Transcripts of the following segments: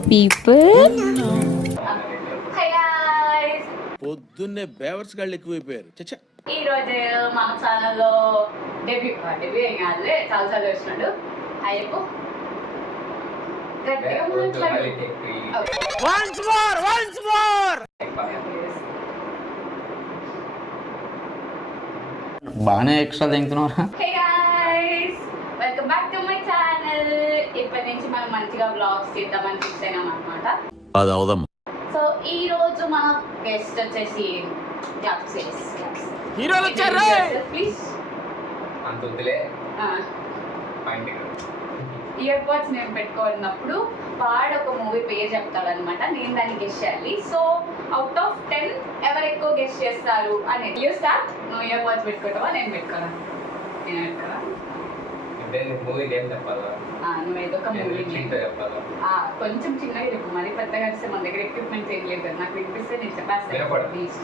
people. Hey guys! పొద్దున్నే బేవర్స్ గాళ్ళు ఎక్కువైపోయారు. చచ్చా ఈ రోజు మన ఛానల్లో డెబ్యూ ఏం కాదులే చాలా సార్లు వచ్చినాడు. అయ్యకు గట్టిగా మాట్లాడు. వన్స్ మోర్ బాగానే ఎక్స్ట్రా తింటున్నారా? Hey guys! Welcome back to my channel. ఇప్పటి నుంచి మనం మంచిగా వ్లాగ్స్ చేద్దామని ఫిక్స్ అయినాం అనమాట. అది అవుదమ్మా. సో ఈ రోజు మన గెస్ట్ వచ్చేసి హీరోలు వచ్చారు ప్లీజ్. అంత వద్దులే. ఇయర్ పోడ్స్ నేను పెట్టుకున్నప్పుడు వాడు ఒక మూవీ పేరు చెప్తాడనమాట, నేను దాన్ని గెస్ట్ చేయాలి. సో అవుట్ ఆఫ్ 10 ఎవరు ఎక్కువ గెస్ట్ చేస్తారు అని. You start. నువ్వు ఇయర్ పోడ్స్ పెట్టుకుంటావా నేను పెట్టుకోరా? నేను పెట్టుకోరా? మూవీ నేమ్ చెప్పాలా? నువ్వు ఏదో ఒక మూవీ చెప్పాలా? కొంచెం చిన్నగా చెప్పు, మరి పెద్దగా వస్తే మన దగ్గర ఎక్విప్మెంట్స్ ఏం లేదు కదా. నాకు వినిపిస్తే నేను చెప్పేస్తాను. Please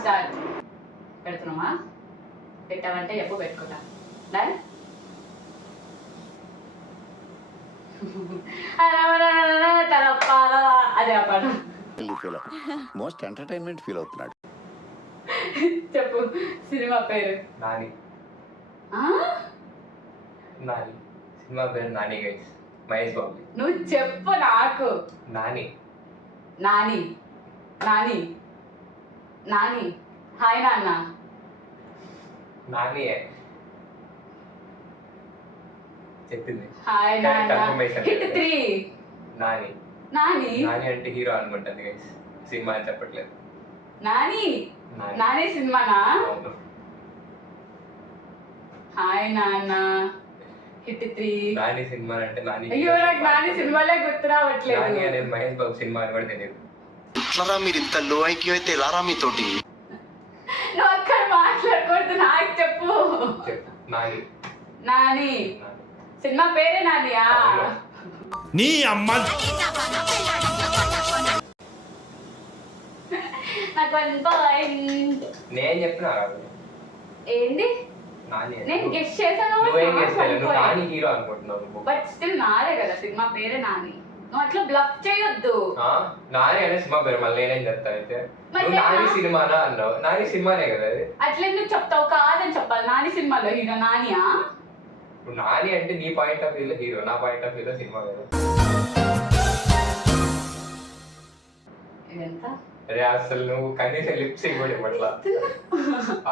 start. పెడుతున్నావా? పెట్టావంటే చెప్పు, పెట్టుకుంటా. డన్. అదే ఆ పాట మోస్ట్ ఎంటర్టైన్మెంట్ ఫీల్ అవుతున్నాడు. చెప్పు సినిమా పేరు. నాని. నాని సినిమా పేరు నాని గైస్. మహేష్ బాబు. నువ్వు చెప్పు నాకు. నాని. నాని నాని నాని. హాయ్ నాన్న. నాని చెప్పింది. హాయ్ నాన్న. హిట్ 3. నాని. నాని నాని అంటే హీరో అనుకుంటుంది గైస్, సినిమా అని చెప్పట్లేదు. నాని నాని సినిమానా? హాయ్ నాన్న హిట్ 3. నాని సినిమా అంటే నాని. అయ్యో నాకు నాని సినిమాలే గుర్తు రావట్లేదు. నాని అనేది మహేష్ బాబు సినిమా అని కూడా తెలియదు. ఎట్లారా మీరు ఇంత లో ఐక్యూ అయితే ఎలారా మీతోటి? నువ్వు అక్కడ మాట్లాడకూడదు, నాకు చెప్పు. నాని. నాని సినిమా పేరే నానియా? నీ అమ్మ. నాకు నేను చెప్పినా ఏంది నాని. నేను గెస్ట్ చేశాను. నువ్వేం చేస్తావు? నువ్వు నాని హీరో అనుకుంటున్నావు. బట్ స్టిల్ నాదే కదా సినిమా పేరే నాని. నువ్వు అట్లా బ్లఫ్ చేయొద్దు. నాని అనే సినిమా పేరు మళ్ళీ నేనేం చెప్తాను అయితే? నువ్వు నాని సినిమానా అన్నావు. నాని సినిమానే కదా అది. అట్లా నువ్వు చెప్తావు కాదని చెప్పాలి. నాని సినిమాలో హీరో నానియా? ఇప్పుడు నాని అంటే నీ పాయింట్ ఆఫ్ వ్యూలో హీరో, నా పాయింట్ ఆఫ్ వ్యూలో సినిమా కదా. అరే అసలు నువ్వు కనీసం లిప్స్ ఇవ్వడు ఇవ్వట్లా,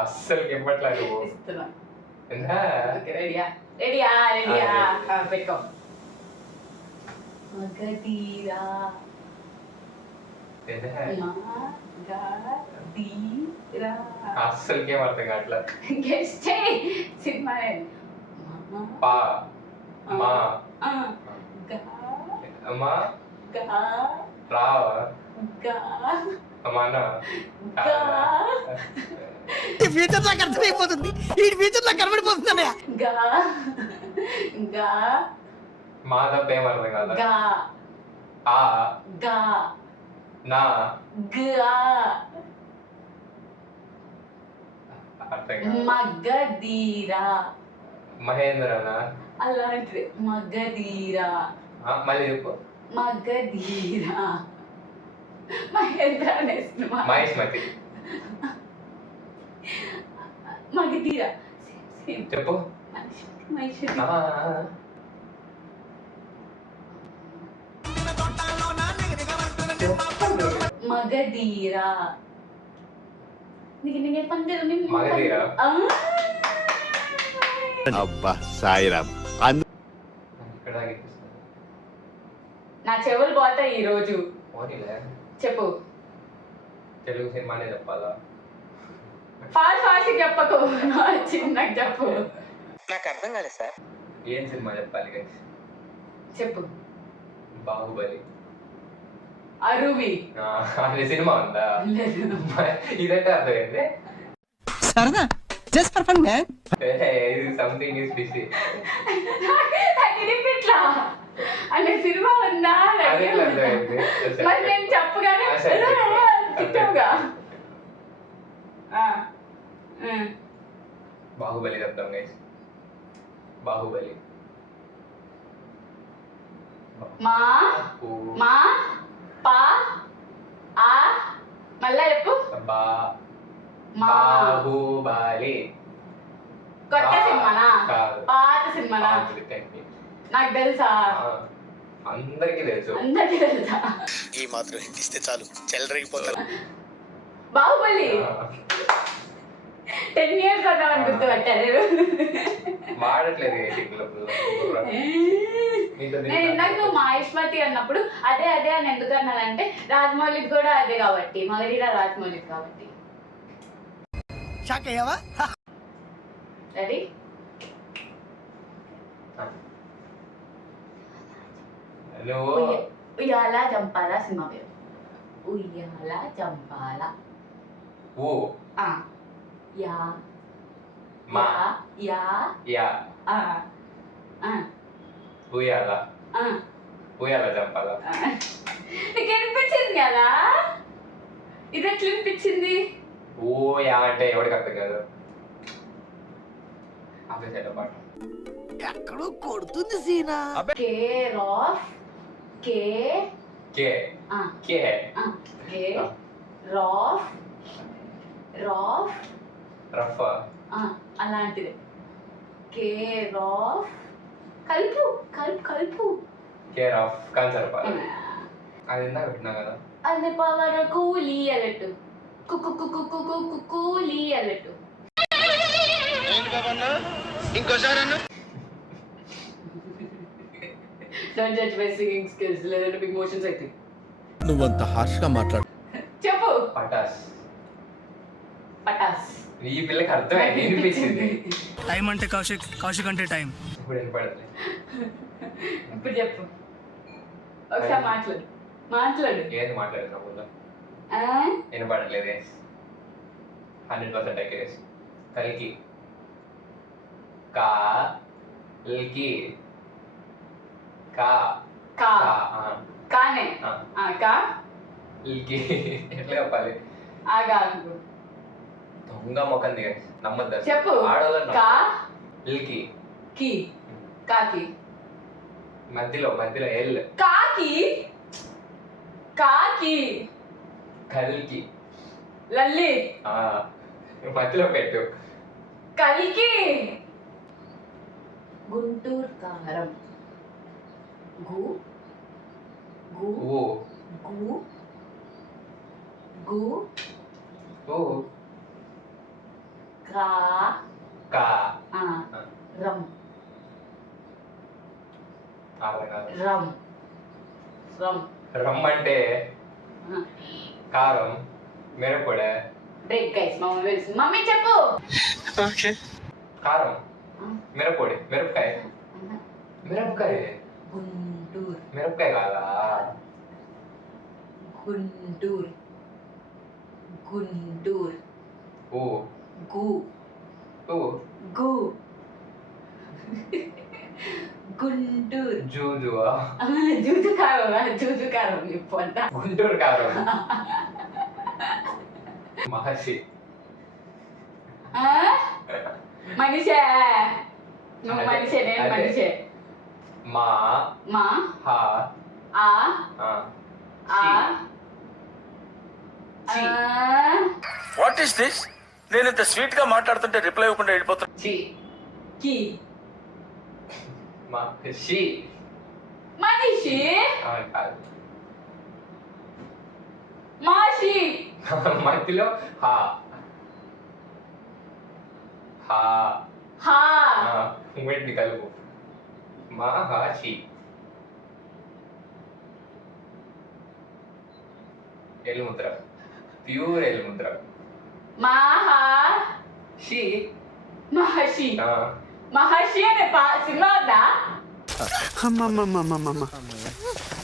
అస్సలు ఇవ్వట్లా నువ్వు. రెడీయా రెడీయా రెడీయా పెట్టుకో. మగధీరా మగధీరా. అస్సలకేం అర్థం కావట్లా. గెస్ట్ చేయి సినిమా. పా మా గా అమ్మా గా రావా గా అమ్మానా ఈ ఫ్యూచర్ నాకు అర్థమైపోతుంది. ఈ ఫ్యూచర్ నాకు కనబడిపోతుంది. గా గా మా తప్ప ఏం అర్థం కాదు. గా ఆ గా నా గా అర్థం కాదు. మగధీరా. మహేంద్రనా? అలాంటిది మగధీరా. మళ్ళీ చెప్పు. మగధీరా. మహేంద్ర అనే సినిమా. మహేష్ మతి. మగధీరా చెప్పు. మగధీరా. మగధీరా. అబ్బా సాయిరామ్. నా చెవులు పోతాయి ఈ రోజు. చెప్పు. తెలుగు సినిమానే చెప్పాలా? ఫాస్ట్ చెప్పకు, చిన్నగా చెప్పు. నాకు అర్థం కాలేదు సార్. ఏం సినిమా చెప్పాలి గైస్? చెప్పు. బాహుబలి. అరువి. అనే సినిమా ఉందా? ఇదంటే అర్థమైంది. సరదా just for fun man. Something is busy. ఇట్లా అనే సినిమా ఉందా? మరి నేను చెప్పగానే తిట్టావుగా. బాహుబలి చెప్తాం గైస్. బాహుబలి. మా మా పా ఆ మళ్ళా చెప్పు. బా మా బాహుబలి. కొత్త సినిమానా కాదు. పాత సినిమానా? నాకు తెలుసా? అందరికి తెలుసు. అందరికీ తెలుసా? ఈ మాత్రం ఇస్తే చాలు చెల్లరగిపోతారు. బాహుబలి 10 years అన్నామని గుర్తుపట్టారు. వాడట్లేదు నేను ఇందాక నువ్వు మహేష్మతి అన్నప్పుడు అదే అదే అని ఎందుకు అన్నానంటే రాజమౌళికి కూడా అదే కాబట్టి, మగధీర రాజమౌళికి కాబట్టి. షాక్ అయ్యావా? రెడీ? నువ్వు ఉయ్యాల జంపాల సినిమా పేరు. ఉయ్యాల జంపాల. ఊ ఆ యా మా యా యా ఆ ఆ ఊయాల ఆ ఊయాల చంపాల. నీకు అనిపించింది కదా? ఇది ఎట్లా అనిపించింది? ఊ యా అంటే ఎవరికి అర్థం కాదు. అభ్యర్థి పాట ఎక్కడో కొడుతుంది సీనా. కేర్ ఆఫ్ కే కే ఆ కే కే రాఫ్ రాఫ్ రఫ్ అలాంటిది. కేర్ ఆఫ్ కలుపు కలుపు కలుపు. కేర్ ఆఫ్ కాన్సర్ పాట. అది ఇందాక పెట్టినా కదా. అది పవర్ కూలీ అలట్టు కుక్కు కుక్కు కుక్కు కూలీ అలట్టు. ఇంకోసారి Don't judge my singing skills, లేదంటే big motions అయితే. నువ్వంత హార్ష్ గా మాట్లాడు. చెప్పు. పటాస్. పటాస్. ఈ పిల్లకి అర్థమైంది, వినిపించింది. టైం అంటే కౌశిక్ అంటే టైం. ఇప్పుడు వినపడదు. ఇప్పుడు చెప్పు. ఒకసారి మాట్లాడు. మాట్లాడు. ఏది మాట్లాడుతున్నా ముందు ఆ? వినపడలేదు. 100% accuracy. కలికి కా ల్కి కా కా కానే కా ల్కి ఎట్లా చెప్పాలి? ఆగా అనుకో. దొంగ మొఖం దిగ నమ్మద్దు. చెప్పు. ఆడవాళ్ళని కా ల్కి కి కాకి మధ్యలో ఎల్ కాకి కాకి కల్కి లల్లి మధ్యలో పెట్టు. కలికి గుంటూరు కారం గు గు ఊ గు గు ఊ కా కా రమ్ అర్థం కాదు. రమ్ రమ్ రమ్ అంటే కారం మిరపొడి. బ్రేక్ గైస్ మమ్మీ తెలుసు. మమ్మీ చెప్పు. కారం మిరపొడి మిరపకాయ గుంటూరు మిరపకాయ కాదా? గుంటూరు గుంటూరు ఊ గు ఊ గు గుంటూరు జూజువా జూజు కారం పొంట. గుంటూరు కారం. మహర్షి మనిషే. నువ్వు మనిషే, నేను మనిషే. మా మా హా ఆ ఆ ఆ చి వాట్ ఈస్ దిస్? నేను ఇంత స్వీట్ గా మాట్లాడుతుంటే రిప్లై ఇవ్వకుండా వెళ్ళిపోతున్నా. చి కి మహర్షి మనిషి కాదు. మాషి మధ్యలో హా హా హా వీటిని కలుపు. మహర్షి ఎల్ముద్ర ప్యూర్ ఎల్ముద్ర. మహా షి మహర్షి మహర్షి అనే సినిమా ఉందా? అమ్మమ్మమ్మమ్మమ్మ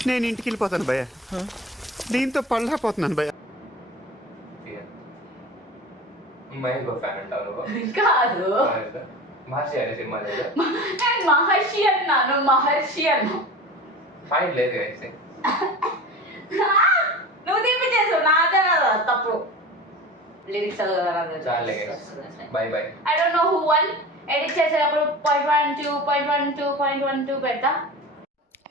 నేను ఇంటికి వెళ్ళిపోతాను భయ్య. దీంతో పళ్ళపోతున్నాను భయ్య. మహేష్ బాబు ఫ్యాన్ అంటారు. కాదు, మహర్షి అనే సినిమా లేదు. నేను మహర్షి అన్నాను. మహర్షి అన్నా. పాయింట్ లేదు అయితే. నువ్వు తీపిచ్చేసావు, నాదే తప్పు. లిరిక్స్ చాలే by by. I don't know who one. Edit చేసేటప్పుడు 0.12 0.12 0.12 పెడతా.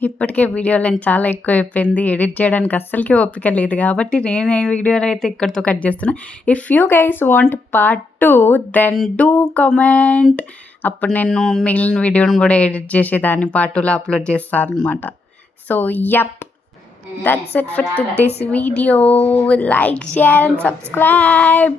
ఇప్పటికే వీడియో లెంత్ చాలా ఎక్కువ అయిపోయింది. ఎడిట్ చేయడానికి అస్సలకి ఓపిక లేదు కాబట్టి నేను ఈ వీడియోని అయితే ఇక్కడితో కట్ చేస్తున్నా. If you guys want part 2 then do comment. అప్పుడు నేను మిగిలిన వీడియోని కూడా ఎడిట్ చేసి దాన్ని పార్ట్ 2లో అప్లోడ్ చేస్తాను అనమాట. So yup, that's it for today's video. Like, share and subscribe.